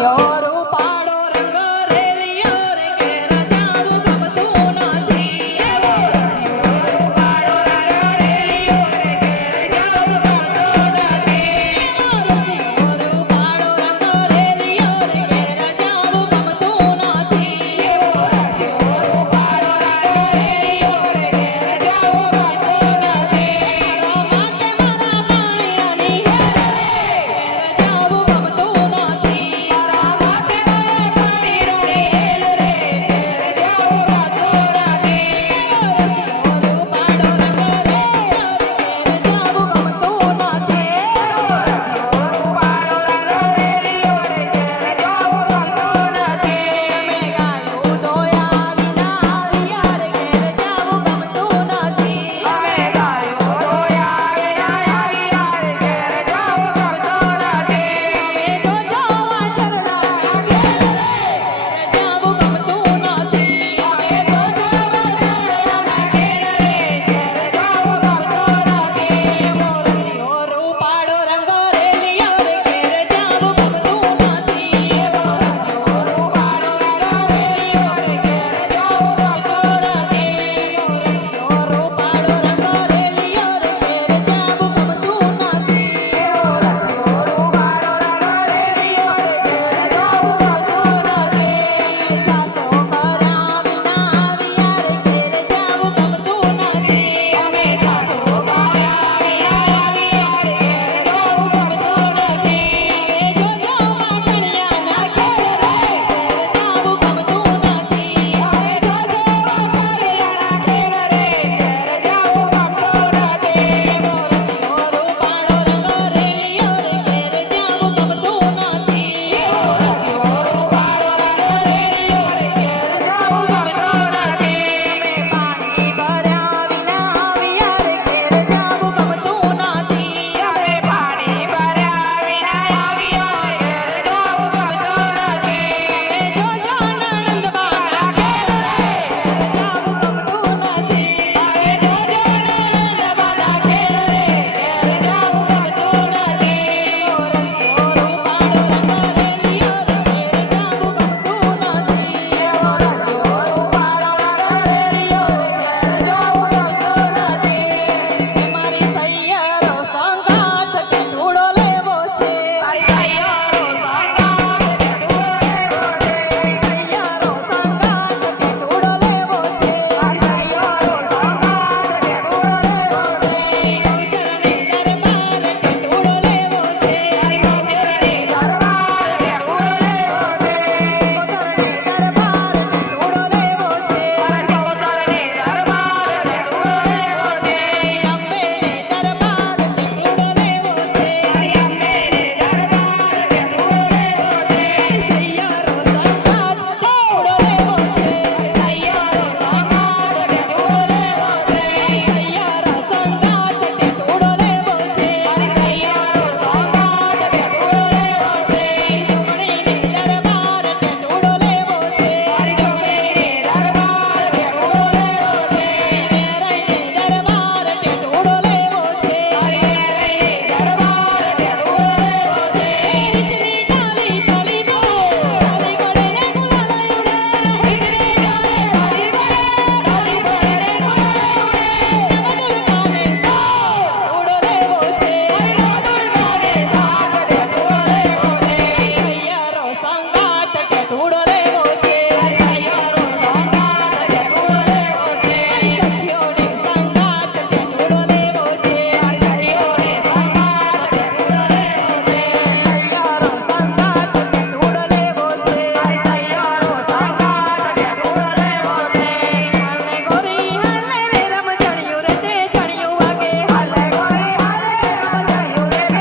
Yo.